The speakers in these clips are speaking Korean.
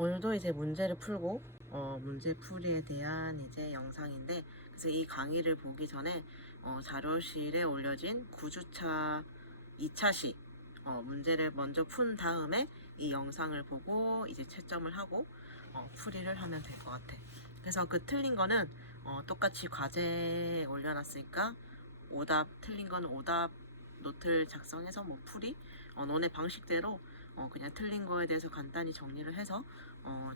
오늘도 이제 문제를 풀고 문제풀이에 대한 이제 영상인데, 그래서 이 강의를 보기 전에 자료실에 올려진 9주차 2차 시 문제를 먼저 푼 다음에 이 영상을 보고 이제 채점을 하고 풀이를 하면 될 것 같아. 그래서 그 틀린 거는 똑같이 과제에 올려놨으니까 오답 틀린 거는 오답 노트를 작성해서 뭐 풀이 너네 방식대로 그냥 틀린 거에 대해서 간단히 정리를 해서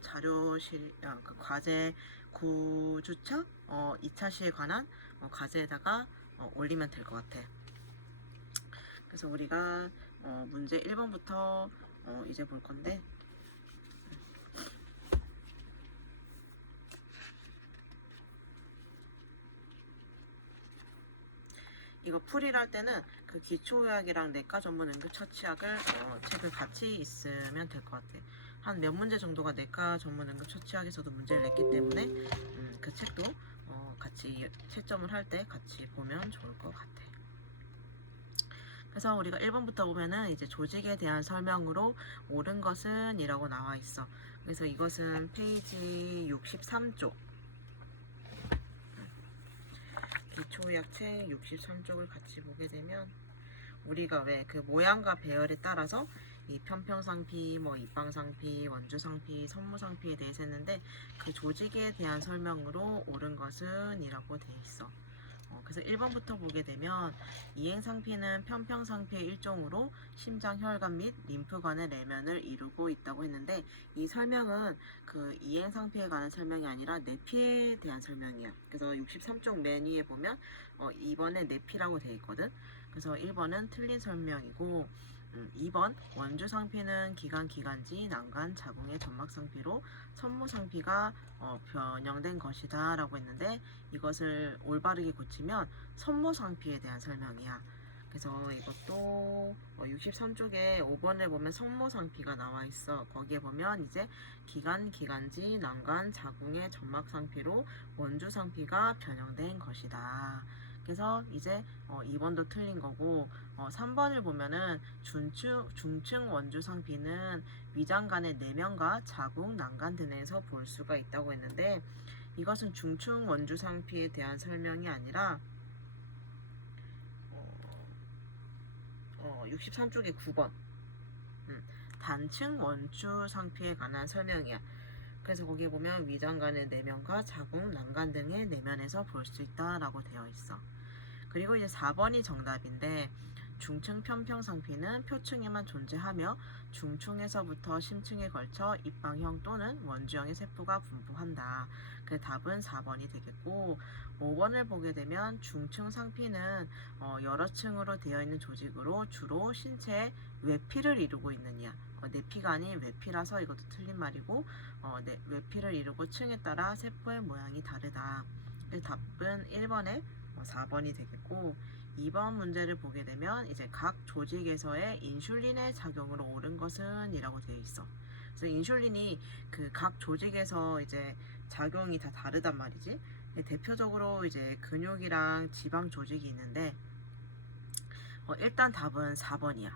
자료실 그 과제 9주차 2차 시에 관한 과제에다가 올리면 될 것 같아. 그래서 우리가 문제 1번부터 이제 볼 건데, 이거 풀이를 할 때는 그 기초의학이랑 내과 전문 응급처치학을 책을 같이 있으면 될 것 같아. 한 몇 문제 정도가 내과 전문 응급처치학에서도 문제를 냈기 때문에 그 책도 같이 채점을 할 때 같이 보면 좋을 것 같아. 그래서 우리가 1번부터 보면은 이제 조직에 대한 설명으로 옳은 것은 이라고 나와 있어. 그래서 이것은 페이지 63쪽. 기초의학 책 63쪽을 같이 보게 되면 우리가 왜 그 모양과 배열에 따라서 이 편평상피, 뭐 입방상피, 원주상피, 선무상피에 대해서 했는데, 그 조직에 대한 설명으로 옳은 것은 이라고 돼 있어. 그래서 1번부터 보게 되면 이행상피는 편평상피의 일종으로 심장 혈관 및 림프관의 내면을 이루고 있다고 했는데, 이 설명은 그 이행상피에 관한 설명이 아니라 내피에 대한 설명이야. 그래서 63쪽 맨 위에 보면 2번에 내피라고 돼 있거든. 그래서 1번은 틀린 설명이고, 2번 원주상피는 기관지, 난간, 자궁의 점막상피로 선무상피가 변형된 것이다 라고 했는데, 이것을 올바르게 고치면 선무상피에 대한 설명이야. 그래서 이것도 63쪽에 5번에 보면 선무상피가 나와 있어. 거기에 보면 이제 기관지, 난간, 자궁의 점막상피로 원주상피가 변형된 것이다. 그래서 이제 2번도 틀린 거고, 3번을 보면은 중층 원주상피는 위장관의 내면과 자궁, 난간 등에서 볼 수가 있다고 했는데, 이것은 중층 원주상피에 대한 설명이 아니라 63쪽의 9번 단층 원주상피에 관한 설명이야. 그래서 거기에 보면 위장관의 내면과 자궁, 난간 등의 내면에서 볼 수 있다라고 되어 있어. 그리고 이제 4번이 정답인데, 중층 편평상피는 표층에만 존재하며 중층에서부터 심층에 걸쳐 입방형 또는 원주형의 세포가 분포한다. 그 답은 4번이 되겠고, 5번을 보게 되면 중층 상피는 여러 층으로 되어 있는 조직으로 주로 신체의 외피를 이루고 있느냐. 내피가 아닌 외피라서 이것도 틀린 말이고, 외피를 이루고 층에 따라 세포의 모양이 다르다. 그 답은 1번에 4번이 되겠고, 2번 문제를 보게 되면 이제 각 조직에서의 인슐린의 작용으로 옳은 것은 이라고 되어 있어. 그래서 인슐린이 그 각 조직에서 이제 작용이 다 다르단 말이지. 대표적으로 이제 근육이랑 지방 조직이 있는데, 일단 답은 4번이야.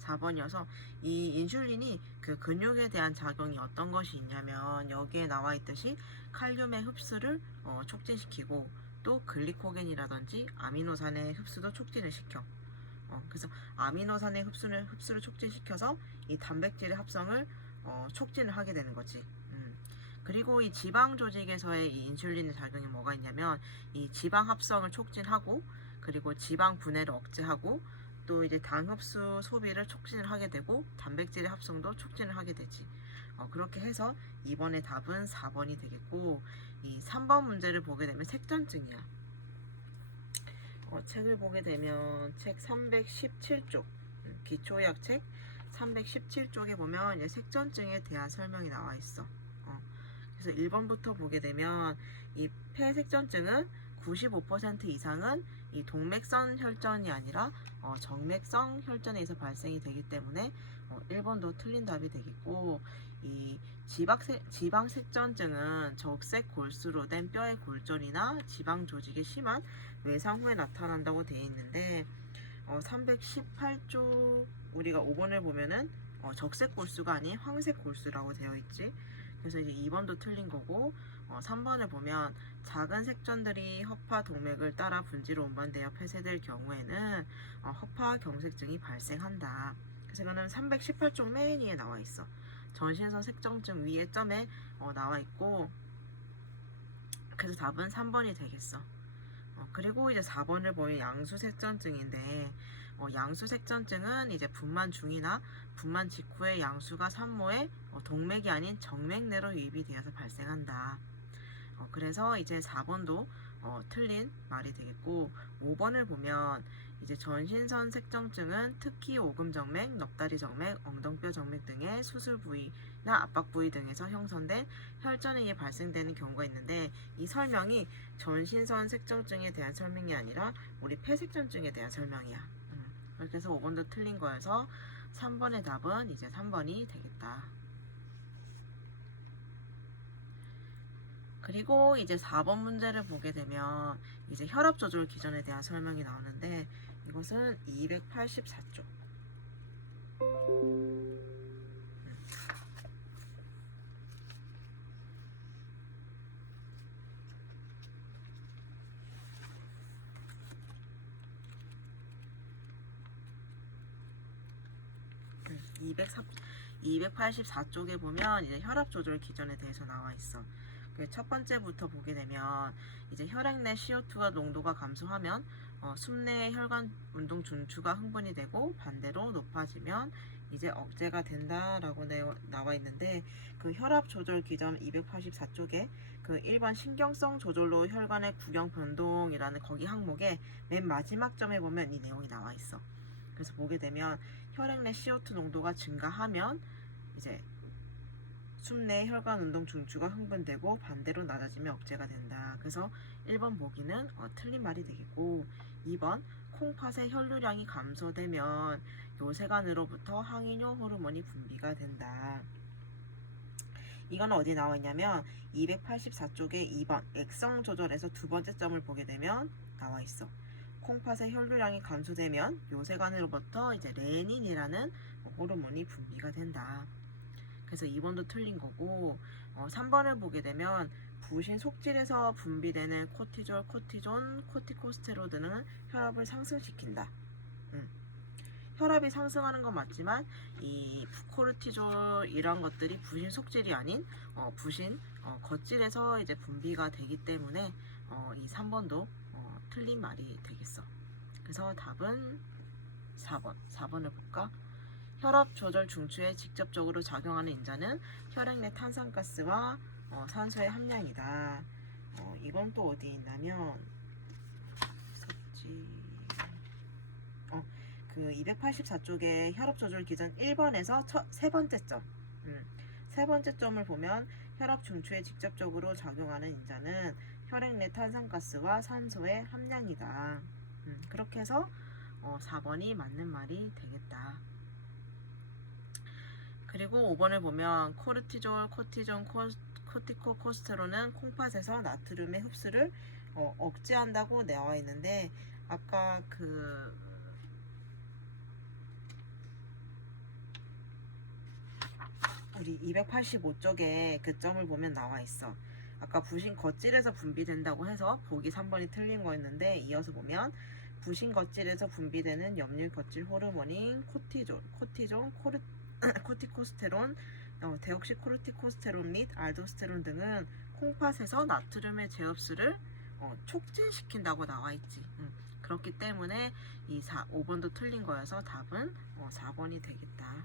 4번이어서 이 인슐린이 그 근육에 대한 작용이 어떤 것이 있냐면, 여기에 나와 있듯이 칼륨의 흡수를 촉진시키고, 또 글리코겐이라든지 아미노산의 흡수도 촉진을 시켜. 그래서 아미노산의 흡수를 촉진시켜서 이 단백질의 합성을 촉진을 하게 되는 거지. 그리고 이 지방 조직에서의 이 인슐린의 작용이 뭐가 있냐면, 이 지방 합성을 촉진하고, 그리고 지방 분해를 억제하고, 또 이제 당 흡수 소비를 촉진을 하게 되고, 단백질의 합성도 촉진을 하게 되지. 그렇게 해서 이번에 답은 4번이 되겠고, 이 3번 문제를 보게 되면 색전증이야. 책을 보게 되면 책 317쪽, 기초의학 책 317쪽에 보면 이제 색전증에 대한 설명이 나와 있어. 그래서 1번부터 보게 되면 이 폐색전증은 95% 이상은 이 동맥선 혈전이 아니라 정맥성 혈전에 의해서 발생이 되기 때문에 1번도 틀린 답이 되겠고, 이 지방색전증은 적색 골수로 된 뼈의 골절이나 지방 조직이 심한 외상 후에 나타난다고 되어 있는데, 318쪽 우리가 5번을 보면은 적색 골수가 아닌 황색 골수라고 되어 있지. 그래서 이제 2번도 틀린 거고, 3번을 보면 작은 색전들이 허파 동맥을 따라 분지로 운반되어 폐쇄될 경우에는 허파 경색증이 발생한다. 그래서 이거는 318쪽 맨 위에 나와 있어. 전신선 색정증 위에 점에 나와 있고, 그래서 답은 3번이 되겠어. 그리고 이제 4번을 보면 양수색전증인데, 양수색전증은 이제 분만 중이나 분만 직후에 양수가 산모의 동맥이 아닌 정맥 내로 유입이 되어서 발생한다. 그래서 이제 4번도 틀린 말이 되겠고, 5번을 보면 이제 전신선 색정증은 특히 오금정맥, 넉다리 정맥, 엉덩뼈 정맥 등의 수술 부위나 압박 부위 등에서 형성된 혈전에 의해 발생되는 경우가 있는데, 이 설명이 전신선 색정증에 대한 설명이 아니라 우리 폐색전증에 대한 설명이야. 그래서 5번도 틀린 거여서 3번의 답은 이제 3번이 되겠다. 그리고 이제 4번 문제를 보게 되면 이제 혈압 조절 기전에 대한 설명이 나오는데, 이것은 284쪽. 284쪽에 보면 이제 혈압 조절 기전에 대해서 나와 있어. 첫 번째부터 보게 되면 이제 혈액 내 CO2가 농도가 감소하면 숨내의 혈관 운동 중추가 흥분이 되고 반대로 높아지면 이제 억제가 된다라고 나와 있는데, 그 혈압 조절 기전 284쪽에 그 일반 신경성 조절로 혈관의 구경 변동이라는 거기 항목에 맨 마지막 점에 보면 이 내용이 나와 있어. 그래서 보게 되면 혈액 내 CO2 농도가 증가하면 이제 숨내 혈관 운동 중추가 흥분되고 반대로 낮아지면 억제가 된다. 그래서 1번 보기는 틀린 말이 되겠고, 2번 콩팥의 혈류량이 감소되면 요세관으로부터 항이뇨 호르몬이 분비가 된다. 이건 어디 나와 있냐면 284쪽에 2번 액성 조절에서 두 번째 점을 보게 되면 나와 있어. 콩팥의 혈류량이 감소되면 요세관으로부터 이제 레닌이라는 호르몬이 분비가 된다. 그래서 2번도 틀린 거고, 3번을 보게 되면 부신 속질에서 분비되는 코티졸, 코티존, 코티코스테로드는 혈압을 상승시킨다. 혈압이 상승하는 건 맞지만 이 코르티졸 이런 것들이 부신 속질이 아닌 부신 겉질에서 이제 분비가 되기 때문에 이 3번도 틀린 말이 되겠어. 그래서 답은 4번을 볼까? 혈압 조절 중추에 직접적으로 작용하는 인자는 혈액 내 탄산가스와 산소의 함량이다. 이건 또 어디 있냐면 그 284쪽에 혈압 조절 기전 1번에서 세 번째 점. 세 번째 점을 보면 혈압 중추에 직접적으로 작용하는 인자는 혈액 내 탄산가스와 산소의 함량이다. 그렇게 해서 4번이 맞는 말이 되겠다. 그리고 5번을 보면 코르티졸, 코티존, 코티코코스테론은 콩팥에서 나트륨의 흡수를 억제한다고 나와 있는데, 아까 우리 285쪽에 그 점을 보면 나와 있어. 아까 부신 겉질에서 분비된다고 해서 보기 3번이 틀린 거였는데, 이어서 보면 부신 겉질에서 분비되는 염류 겉질 호르몬인 코티존, 코티코스테론, 데옥시코르티코스테론 및 알도스테론 등은 콩팥에서 나트륨의 재흡수를 촉진시킨다고 나와 있지. 그렇기 때문에 이 5번도 틀린 거여서 답은 4번이 되겠다.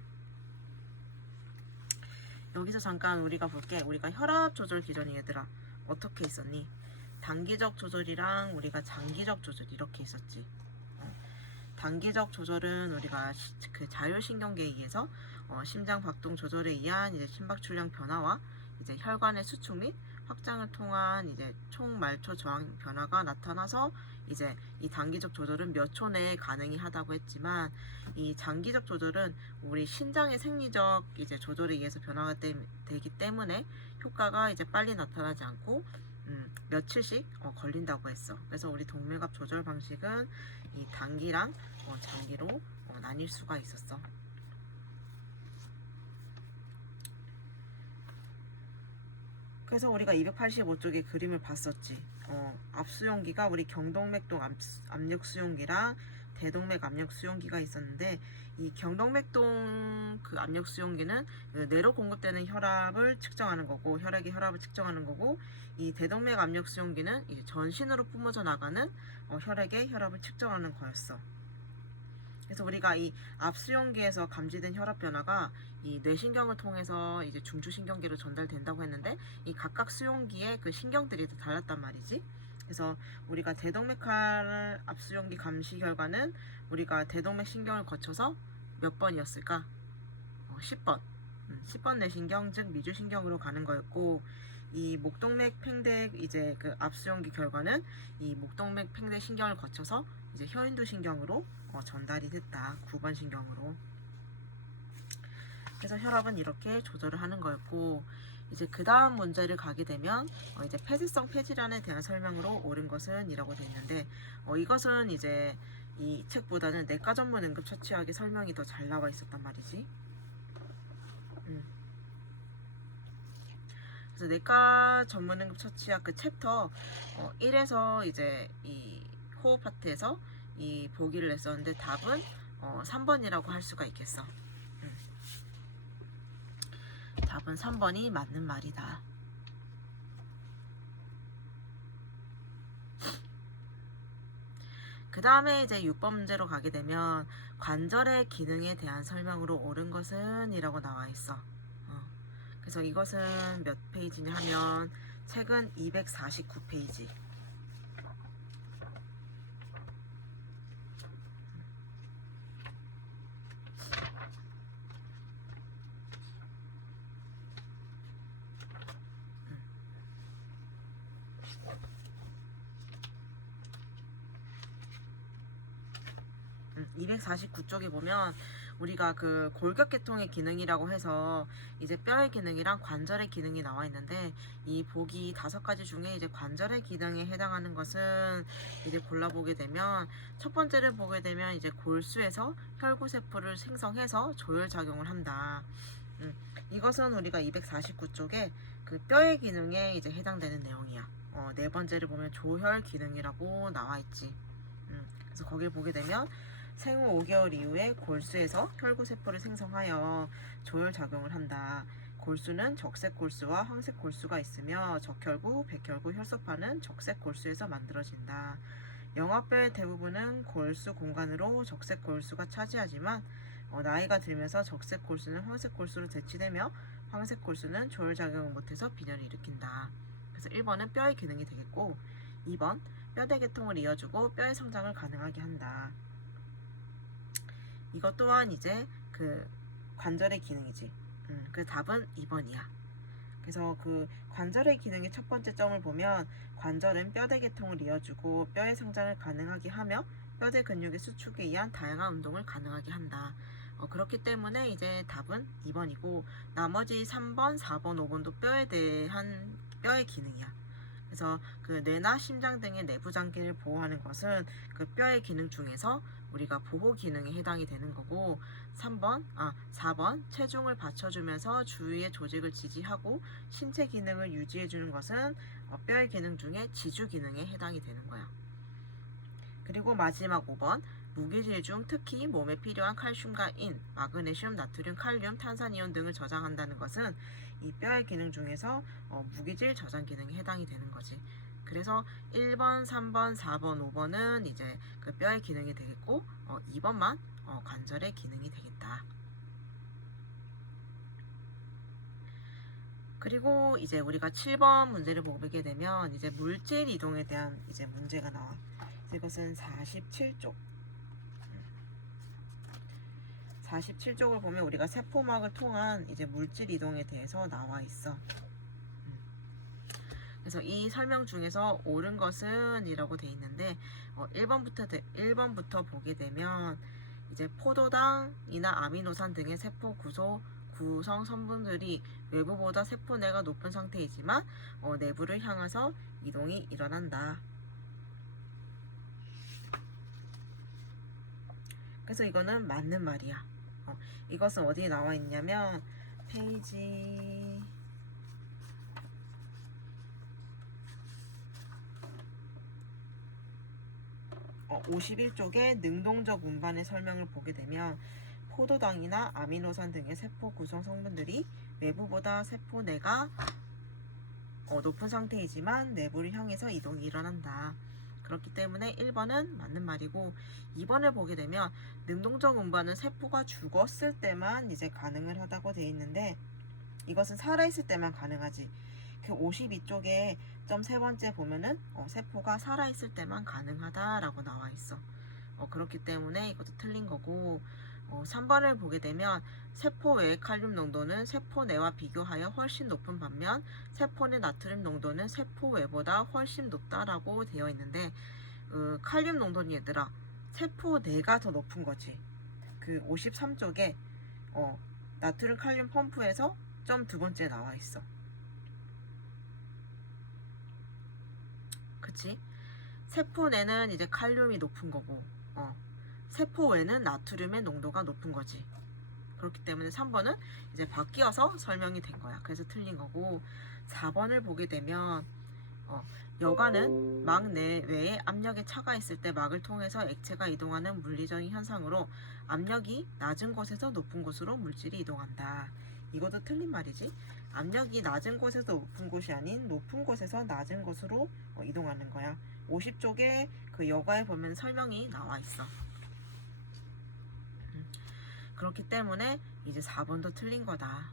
여기서 잠깐 우리가 볼게. 우리가 혈압 조절 기전이 얘들아 어떻게 있었니? 단기적 조절이랑 우리가 장기적 조절 이렇게 있었지. 단기적 조절은 우리가 그 자율신경계에 의해서 심장 박동 조절에 의한 이제 심박 출량 변화와 이제 혈관의 수축 및 확장을 통한 이제 총 말초 저항 변화가 나타나서 이제 이 단기적 조절은 몇 초 내에 가능이 하다고 했지만, 이 장기적 조절은 우리 신장의 생리적 이제 조절에 의해서 변화가 되기 때문에 효과가 이제 빨리 나타나지 않고 며칠씩 걸린다고 했어. 그래서 우리 동맥압 조절 방식은 이 단기랑 장기로 나뉠 수가 있었어. 그래서 우리가 285쪽의 그림을 봤었지. 압수용기가 우리 경동맥동 압력 수용기랑 대동맥 압력 수용기가 있었는데, 이 경동맥동 그 압력 수용기는 뇌로 공급되는 혈압을 측정하는 거고, 혈액의 혈압을 측정하는 거고, 이 대동맥 압력 수용기는 이제 전신으로 뿜어져 나가는 혈액의 혈압을 측정하는 거였어. 그래서 우리가 이 압수용기에서 감지된 혈압 변화가 이 뇌신경을 통해서 이제 중추신경계로 전달된다고 했는데, 이 각각 수용기의 그 신경들이 다 달랐단 말이지. 그래서 우리가 대동맥할 압수용기 감시 결과는 우리가 대동맥 신경을 거쳐서 몇 번이었을까? 10번. 10번 뇌신경, 즉 미주신경으로 가는 거였고, 이 목동맥 팽대 이제 그 압수용기 결과는 이 목동맥 팽대 신경을 거쳐서 이제 혀인두 신경으로 전달이 됐다. 9번 신경으로. 그래서 혈압은 이렇게 조절을 하는 거였고, 이제 그 다음 문제를 가게 되면 이제 폐쇄성 폐질환에 대한 설명으로 옳은 것은 이라고 돼 있는데, 이것은 이제 이 책보다는 내과 전문 응급처치학의 설명이 더 잘 나와 있었단 말이지. 그래서 내과 전문 응급처치학 그 챕터 1에서 이제 이 호흡 파트에서 이 보기를 냈었는데, 답은 3번이라고 할 수가 있겠어. 답은 3번이 맞는 말이다. 그 다음에 이제 6번 문제로 가게 되면 관절의 기능에 대한 설명으로 옳은 것은 이라고 나와 있어. 그래서 이것은 몇 페이지냐 하면 책은 249페이지. 음, 249쪽에 보면 우리가 그 골격계통의 기능이라고 해서 이제 뼈의 기능이랑 관절의 기능이 나와 있는데, 이 보기 5가지 중에 이제 관절의 기능에 해당하는 것은 이제 골라보게 되면, 첫 번째를 보게 되면 이제 골수에서 혈구세포를 생성해서 조혈작용을 한다. 이것은 우리가 249쪽에 그 뼈의 기능에 이제 해당되는 내용이야. 네 번째를 보면 조혈 기능이라고 나와 있지. 그래서 거길 보게 되면 생후 5개월 이후에 골수에서 혈구세포를 생성하여 조혈작용을 한다. 골수는 적색골수와 황색골수가 있으며 적혈구, 백혈구, 혈소판은 적색골수에서 만들어진다. 영화뼈의 대부분은 골수 공간으로 적색골수가 차지하지만 나이가 들면서 적색골수는 황색골수로 대치되며 황색골수는 조혈작용을 못해서 빈혈을 일으킨다. 그래서 1번은 뼈의 기능이 되겠고, 2번 뼈대계통을 이어주고 뼈의 성장을 가능하게 한다. 이것 또한 이제 그 관절의 기능이지. 그 답은 2번이야. 그래서 그 관절의 기능의 첫 번째 점을 보면, 관절은 뼈대계통을 이어주고 뼈의 성장을 가능하게 하며 뼈대 근육의 수축에 의한 다양한 운동을 가능하게 한다. 그렇기 때문에 이제 답은 2번이고, 나머지 3번, 4번, 5번도 뼈에 대한 뼈의 기능이야. 그래서 그 뇌나 심장 등의 내부 장기를 보호하는 것은 그 뼈의 기능 중에서 우리가 보호 기능에 해당이 되는 거고, 4번 체중을 받쳐주면서 주위의 조직을 지지하고 신체 기능을 유지해주는 것은 뼈의 기능 중에 지주 기능에 해당이 되는 거야. 그리고 마지막 5번 무기질 중 특히 몸에 필요한 칼슘과 인, 마그네슘, 나트륨, 칼륨, 탄산이온 등을 저장한다는 것은 이 뼈의 기능 중에서 무기질 저장 기능에 해당이 되는 거지. 그래서 1번, 3번, 4번, 5번은 이제 그 뼈의 기능이 되겠고, 2번만 관절의 기능이 되겠다. 그리고 이제 우리가 7번 문제를 보게 되면 이제 물질 이동에 대한 이제 문제가 나와. 이것은 47쪽. 47쪽을 보면 우리가 세포막을 통한 이제 물질 이동에 대해서 나와 있어. 그래서 이 설명 중에서 옳은 것은 이라고 돼 있는데, 1번부터 보게 되면 이제 포도당이나 아미노산 등의 세포 구조 구성 성분들이 외부보다 세포 내가 높은 상태이지만 내부를 향해서 이동이 일어난다. 그래서 이거는 맞는 말이야. 이것은 어디에 나와 있냐면 페이지 51쪽의 능동적 운반의 설명을 보게 되면 포도당이나 아미노산 등의 세포 구성 성분들이 외부보다 세포 내가 높은 상태이지만 내부를 향해서 이동이 일어난다. 그렇기 때문에 1번은 맞는 말이고 2번을 보게 되면 능동적 운반은 세포가 죽었을 때만 이제 가능을 하다고 되어 있는데 이것은 살아있을 때만 가능하지. 그 52쪽에 점 세 번째 보면은 세포가 살아있을 때만 가능하다라고 나와 있어. 그렇기 때문에 이것도 틀린 거고 3번을 보게 되면 세포 외의 칼륨 농도는 세포 내와 비교하여 훨씬 높은 반면 세포 내 나트륨 농도는 세포 외보다 훨씬 높다라고 되어 있는데 칼륨 농도는 얘들아 세포 내가 더 높은 거지. 그 53쪽에 나트륨 칼륨 펌프에서 점 두 번째 나와 있어. 그치? 세포 내는 이제 칼륨이 높은 거고 세포 외는 나트륨의 농도가 높은 거지. 그렇기 때문에 3번은 이제 바뀌어서 설명이 된 거야. 그래서 틀린 거고 4번을 보게 되면 여과는 막 내외에 압력의 차가 있을 때 막을 통해서 액체가 이동하는 물리적인 현상으로 압력이 낮은 곳에서 높은 곳으로 물질이 이동한다. 이것도 틀린 말이지. 압력이 낮은 곳에서 높은 곳이 아닌 높은 곳에서 낮은 곳으로 이동하는 거야. 50쪽에 그 여과에 보면 설명이 나와 있어. 그렇기 때문에 이제 4번도 틀린 거다.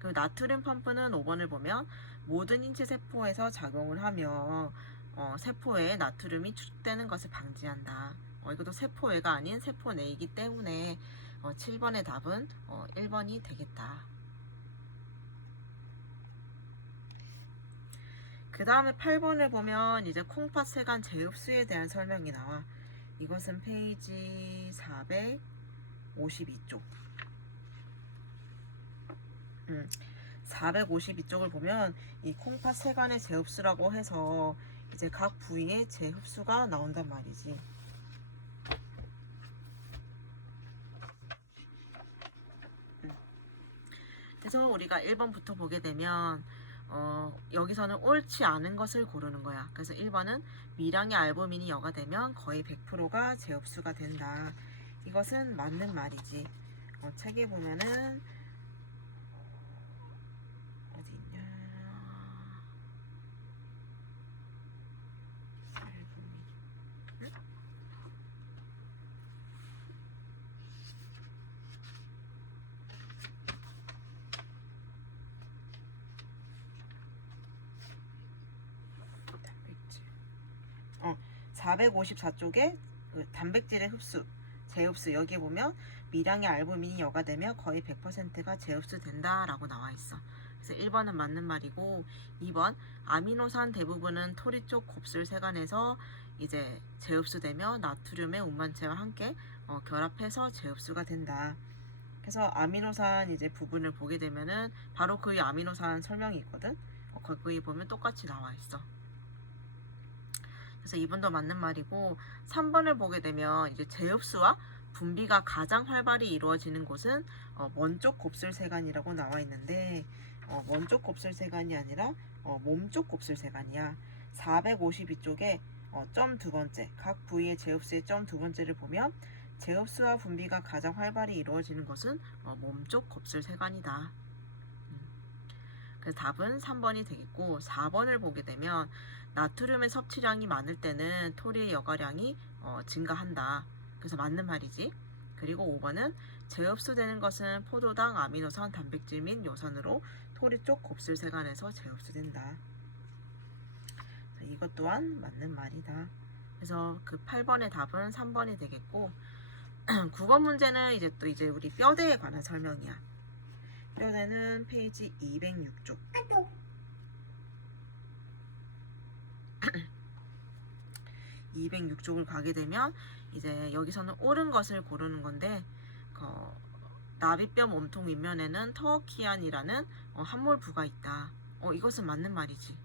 그 나트륨 펌프는 5번을 보면 모든 인체 세포에서 작용을 하며 세포에 나트륨이 축적되는 것을 방지한다. 이것도 세포외가 아닌 세포 내이기 때문에 7번의 답은 1번이 되겠다. 그 다음에 8번을 보면 이제 콩팥 세간 재흡수에 대한 설명이 나와. 이것은 페이지 452쪽. 452쪽을 보면 이 콩팥 세간의 재흡수라고 해서 이제 각 부위의 재흡수가 나온단 말이지. 그래서 우리가 1번부터 보게 되면 여기서는 옳지 않은 것을 고르는 거야. 그래서 1번은 미량의 알부민이 여과되면 거의 100%가 재흡수가 된다. 이것은 맞는 말이지. 책에 보면은 어디 있냐? 알부민. 응? 단백질. 454쪽에 그 단백질의 흡수, 재흡수 여기 보면 미량의 알부민이 여과되며 거의 100%가 재흡수된다 라고 나와 있어. 그래서 1번은 맞는 말이고 2번 아미노산 대부분은 토리 쪽 곱슬 세간에서 이제 재흡수되며 나트륨의 운반체와 함께 결합해서 재흡수가 된다. 그래서 아미노산 이제 부분을 보게 되면은 바로 그 아미노산 설명이 있거든. 거기 보면 똑같이 나와 있어. 그래서 2번도 맞는 말이고 3번을 보게 되면 이제 재흡수와 분비가 가장 활발히 이루어지는 곳은 먼쪽 곱슬세간이라고 나와 있는데 먼쪽 곱슬세간이 아니라 몸쪽 곱슬세간이야. 452쪽에 점 두 번째 각 부위의 재흡수의 점 두 번째를 보면 재흡수와 분비가 가장 활발히 이루어지는 것은 몸쪽 곱슬세간이다. 그래서 답은 3번이 되겠고 4번을 보게 되면 나트륨의 섭취량이 많을 때는 토리의 여과량이 증가한다. 그래서 맞는 말이지. 그리고 5번은 재흡수되는 것은 포도당, 아미노산, 단백질 및 요산으로 토리 쪽 곱슬세간에서 재흡수된다. 이것 또한 맞는 말이다. 그래서 그 8번의 답은 3번이 되겠고 9번 문제는 이제 또 이제 우리 뼈대에 관한 설명이야. 뼈대는 페이지 206쪽. 206쪽을 가게 되면 이제 여기서는 옳은 것을 고르는 건데 나비뼈 몸통 윗면에는 터키안이라는 함몰부가 있다. 이것은 맞는 말이지.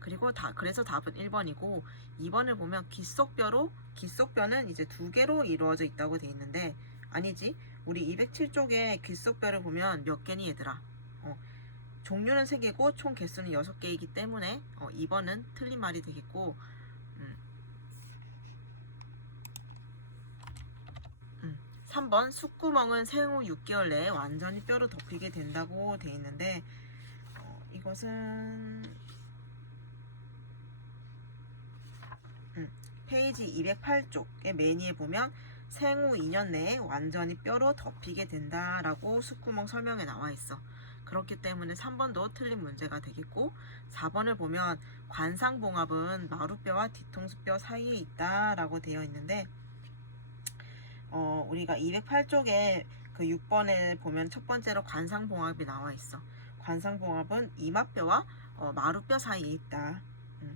그리고 그래서 답은 1번이고 2번을 보면 귓속뼈는 이제 2개로 이루어져 있다고 돼 있는데 아니지. 우리 207쪽에 귓속뼈를 보면 몇 개니 얘들아? 종류는 3개고 총 개수는 6개이기 때문에 2번은 틀린 말이 되겠고 3번 숙구멍은 생후 6개월 내에 완전히 뼈로 덮이게 된다고 돼 있는데 이것은 페이지 208쪽의 매니에 보면 생후 2년 내에 완전히 뼈로 덮이게 된다라고 숙구멍 설명에 나와 있어. 그렇기 때문에 3번도 틀린 문제가 되겠고 4번을 보면 관상봉합은 마루뼈와 뒤통수뼈 사이에 있다라고 되어 있는데 우리가 208쪽에 그 6번에 보면 첫 번째로 관상봉합이 나와 있어. 관상봉합은 이마뼈와 마루뼈 사이에 있다.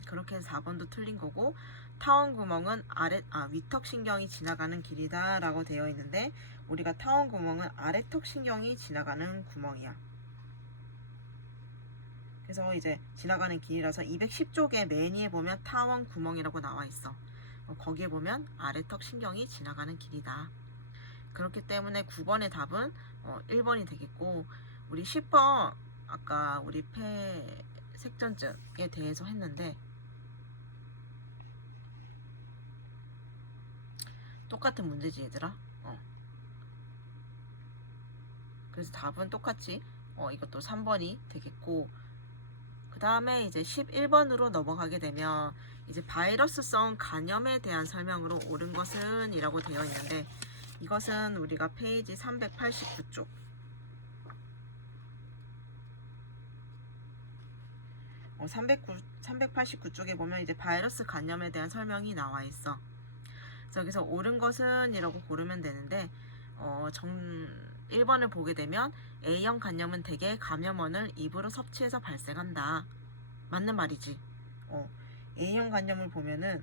그렇게 해서 4번도 틀린 거고 타원구멍은 위턱신경이 지나가는 길이다 라고 되어 있는데 우리가 타원구멍은 아래턱신경이 지나가는 구멍이야. 그래서 이제 지나가는 길이라서 210쪽에 매니에 보면 타원구멍이라고 나와 있어. 거기에 보면 아래턱신경이 지나가는 길이다. 그렇기 때문에 9번의 답은 1번이 되겠고 우리 10번 아까 우리 폐색전증에 대해서 했는데 똑같은 문제지 얘들아. 그래서 답은 똑같이 이것도 3번이 되겠고 그 다음에 이제 11번으로 넘어가게 되면 이제 바이러스성 간염에 대한 설명으로 옳은 것은 이라고 되어 있는데 이것은 우리가 페이지 389쪽 389쪽에 보면 이제 바이러스 간염에 대한 설명이 나와 있어. 그래서 여기서 옳은 것은 이라고 고르면 되는데 1번을 보게 되면 A형 간염은 대개 감염원을 입으로 섭취해서 발생한다. 맞는 말이지. A형 간염을 보면은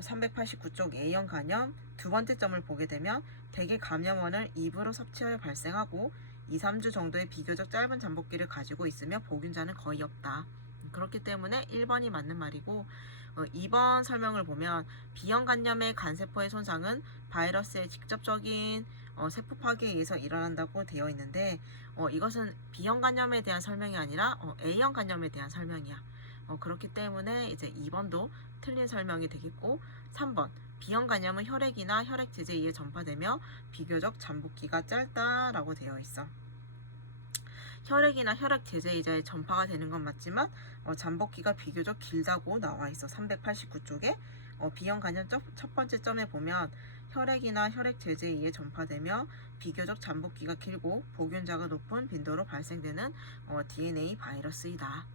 389쪽 A형 간염 두 번째 점을 보게 되면 대개 감염원을 입으로 섭취하여 발생하고 2-3주 정도의 비교적 짧은 잠복기를 가지고 있으며 보균자는 거의 없다. 그렇기 때문에 1번이 맞는 말이고 2번 설명을 보면 B형 간염의 간세포의 손상은 바이러스의 직접적인 세포 파괴에 의해서 일어난다고 되어 있는데 이것은 B형 간염에 대한 설명이 아니라 A형 간염에 대한 설명이야. 그렇기 때문에 이제 2번도 틀린 설명이 되겠고 3번 B형 간염은 혈액이나 혈액제제에 의해 전파되며 비교적 잠복기가 짧다라고 되어 있어. 혈액이나 혈액제제에 의해 전파가 되는 건 맞지만 잠복기가 비교적 길다고 나와 있어. 389쪽에 B형 간염 첫 번째 점에 보면 혈액이나 혈액제제에 의해 전파되며 비교적 잠복기가 길고 보균자가 높은 빈도로 발생되는 DNA 바이러스이다.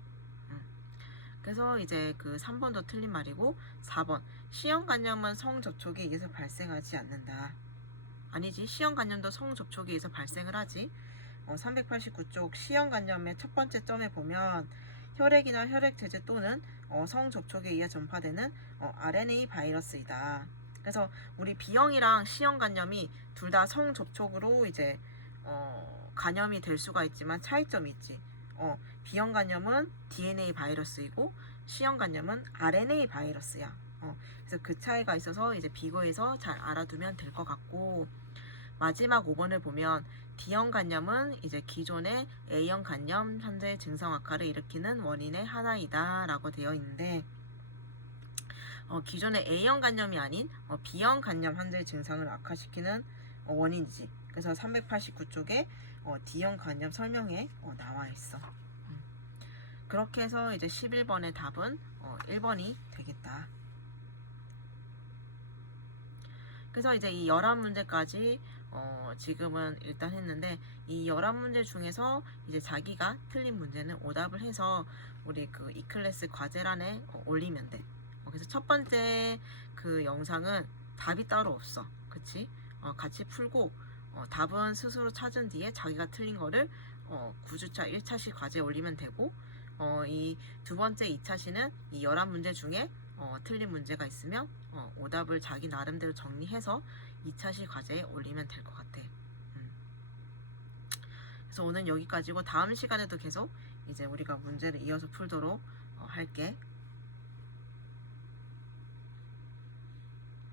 그래서 이제 그 3번도 틀린 말이고 4번 C형 간염은 성접촉에 의해서 발생하지 않는다. 아니지, C형 간염도 성접촉에 의해서 발생을 하지. 389쪽 C형 간염의 첫 번째 점에 보면 혈액이나 혈액제제 또는 성접촉에 의해 전파되는 RNA 바이러스이다. 그래서 우리 B형이랑 C형 간염이 둘 다 성접촉으로 이제 간염이 될 수가 있지만 차이점이 있지. B형 간염은 DNA 바이러스이고 C형 간염은 RNA 바이러스야. 그래서 그 차이가 있어서 이제 비교해서 잘 알아두면 될 것 같고 마지막 5번을 보면 D형 간염은 이제 기존의 A형 간염 현재 증상 악화를 일으키는 원인의 하나이다 라고 되어 있는데 기존의 A형 간염이 아닌 B형 간염 환자의 증상을 악화시키는 원인이지. 그래서 389쪽에 D형 간염 설명에 나와 있어. 그렇게 해서 이제 11번의 답은 1번이 되겠다. 그래서 이제 이 11문제까지 지금은 일단 했는데 이 11문제 중에서 이제 자기가 틀린 문제는 오답을 해서 우리 그 이클래스 과제란에 올리면 돼. 그래서 첫 번째 그 영상은 답이 따로 없어. 그치? 같이 풀고 답은 스스로 찾은 뒤에 자기가 틀린 거를 9주차 1차시 과제에 올리면 되고 이 두 번째 2차시는 이 11문제 중에 틀린 문제가 있으면 오답을 자기 나름대로 정리해서 2차 시 과제에 올리면 될 것 같아. 그래서 오늘 여기까지고 다음 시간에도 계속 이제 우리가 문제를 이어서 풀도록 할게.